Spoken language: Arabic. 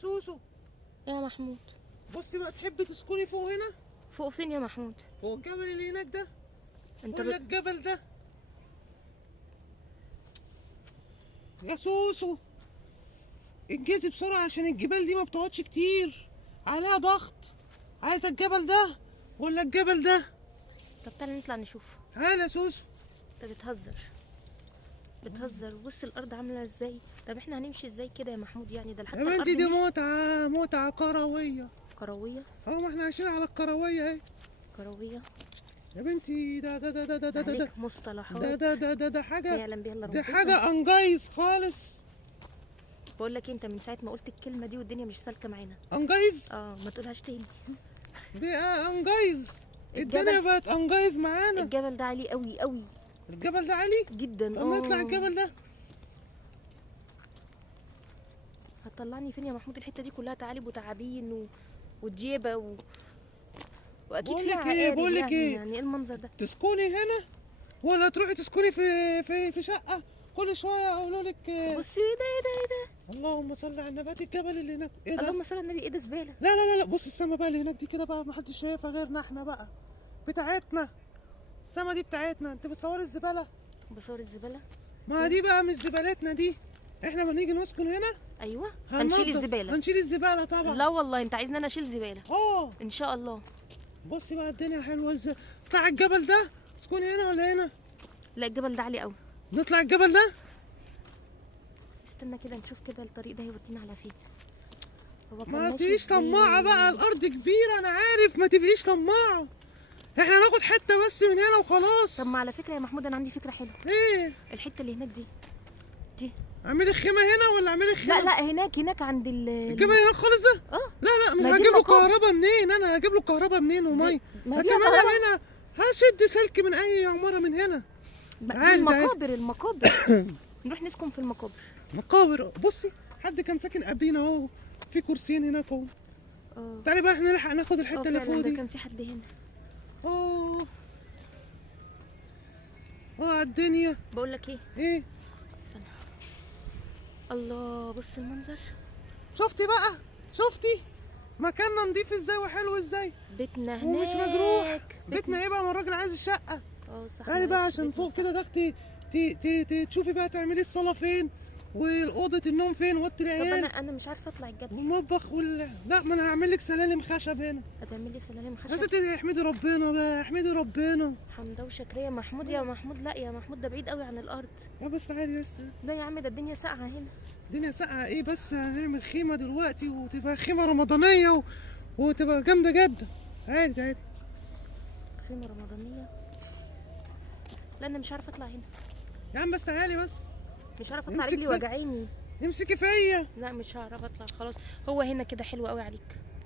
سوسو، يا محمود. بصي بقى، تحبي تسكني فوق هنا؟ فوق فين يا محمود؟ فوق الجبل اللي هناك ده. انت ولا الجبل ده يا سوسو، انجزي بسرعة عشان الجبال دي ما بتقعدش كتير، عليها ضغط. عايزة الجبل ده ولا الجبل ده؟ طب تعالى نطلع نشوف. تعالى يا سوسو. انت بتهزر. بص الارض عامله ازاي. طب احنا هنمشي ازاي كده يا محمود؟ يعني ده حتى يا الارض بنتي دي مش متعة كروية. كرويه. ما احنا عايشين على الكروية اهي. كرويه يا بنتي ده عليك مصطلحات ده ما حاجة، يعلم بيها الا دي ربنا. حاجة انجايز خالص. بقول لك انت من ساعه ما قلت الكلمه دي والدنيا مش سالكه معانا. انجايز ما تقولهاش تاني. دي انجايز. الدنيا بقت انجايز معانا. الجبل ده عالي قوي قوي. الجبل ده عالي جدا. طب نطلع الجبل ده. هتطلعني فين يا محمود؟ الحته دي كلها تعالب وتعابين وجيبه واكيد فيها عقارب. بقول لك ايه، يعني ايه المنظر ده؟ تسكني هنا ولا تروحي تسكني في شقه؟ كل شويه اقول لك بصي ايه ده اللهم صل على النبي. الجبل اللي هناك ايه ده؟ اللهم صل على النبي. ايه ده؟ زباله. لا بص السما بقى اللي هناك دي كده بقى محدش شايفها غيرنا احنا بقى، بتاعتنا. السما دي بتاعتنا. انت بتصوري الزباله؟ بصور الزباله. ما دي بقى مش زبالتنا دي. احنا ما نيجي نسكن هنا ايوه هنشيل الزباله. هنشيل الزباله طبعا. لا والله انت عايزني انا اشيل زباله؟ ان شاء الله. بصي بقى الدنيا حلوه ازاي. نطلع الجبل ده، تسكني هنا ولا هنا؟ لا الجبل ده عالي قوي. نطلع الجبل ده. استنى كده نشوف كده الطريق ده هيودينا على فين. هو كان ما ماشي تبقيش ازاي؟ طماعه بقى، الارض كبيره انا عارف، ما تبقيش طماعه. احنا هناخد حته بس من هنا وخلاص. طب ما على فكره يا محمود انا عندي فكره حلوه. ايه؟ الحته اللي هناك دي اعملي خيمه هنا ولا اعملي خيمه؟ لا هناك عند الجبل هناك خالص ده. لا ما هجيب له كهرباء منين؟ انا هجيب له كهرباء منين ومي؟ هكملها هنا، هشد سلك من اي عماره من هنا. المقابر نروح نسكن في المقابر. مقابر. بصي حد كان ساكن قبلينا اهو، في كرسيين هناك اهو. تعالي بقى احنا نلحق ناخد الحته اللي فوق دي. كان في حد هنا. على الدنيا. بقول لك ايه؟ استنى. الله بص المنظر. شفتي بقى؟ شفتي مكاننا نضيف ازاي وحلو ازاي؟ بيتنا هناك ومش مجروح. بيتنا ايه بقى؟ ما الراجل عايز الشقه. صح. تعالي بقى عشان فوق كده ضغطي تشوفي بقى تعملي الصاله فين واوضه النوم فين واوضه العيال. طب انا مش عارفه اطلع الجبل. والمطبخ لا ما انا هعمل لك سلالم خشب هنا. هتعمل لي سلالم خشب؟ بس احمدي ربنا بقى، احمدي ربنا. حمده وشكريه يا محمود. يا محمود لا يا محمود ده بعيد قوي عن الارض. بس تعالي بس. لا يا عم ده الدنيا ساقعه هنا. الدنيا ساقعه ايه بس؟ هنعمل خيمه دلوقتي وتبقى خيمه رمضانيه وتبقى جامده جدا. تعالي. خيمه رمضانيه؟ لا انا مش عارفه اطلع هنا يا عم. بس تعالي بس. مش عارفه اطلع، رجلي وجعاني. امسكي فيا. لا مش هعرف اطلع خلاص. هو هنا كده حلو قوي عليك.